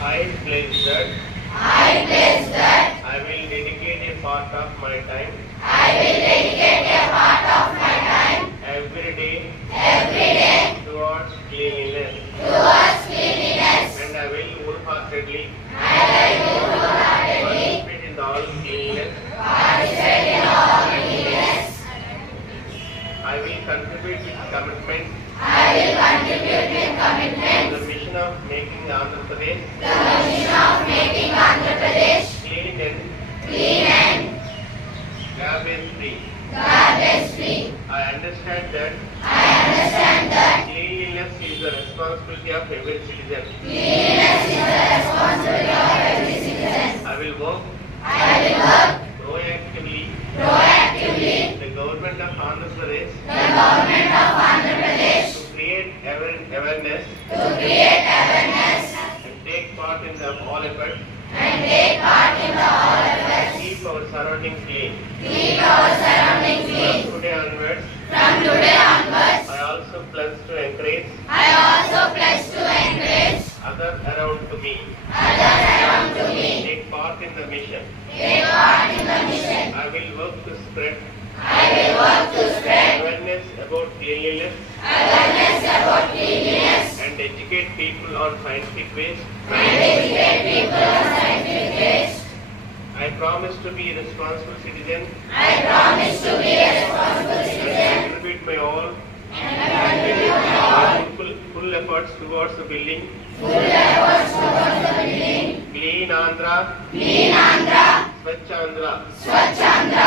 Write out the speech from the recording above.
I pledge that I pledge that I will dedicate a part of my time I will dedicate a part of my time every every day towards cleanliness, towards cleanliness, and I will wholeheartedly and I will wholeheartedly participate in all cleanliness. participate in all cleanliness. I will contribute with commitment I will contribute with to commitment the mission of making Andhra Pradesh to the mission of making Andhra Pradesh clean and clean and garbage free. garbage free. I understand that I understand that cleanliness is the responsibility of every citizen. cleanliness is the responsibility of every citizen. I will work I will work proactively proactively the government of Andhra Pradesh the government of Andhra Pradesh to create awareness to create awareness and take part in all efforts and take part in the all to efforts keep our surroundings clean. keep our surroundings clean. From today onwards, From today onwards, I also pledge to encourage I also pledge to encourage others around to me others around to me take part in the mission. take part in the mission. I will work to spread I will work to spread awareness about cleanliness awareness about cleanliness and educate people on scientific ways. and educate people on scientific ways. I promise to be a responsible citizen I promise to be a responsible and citizen contribute my all and contribute my all full efforts towards the building full efforts towards the building Clean Andhra, clean Andhra, Swachhandra. Swachhandra.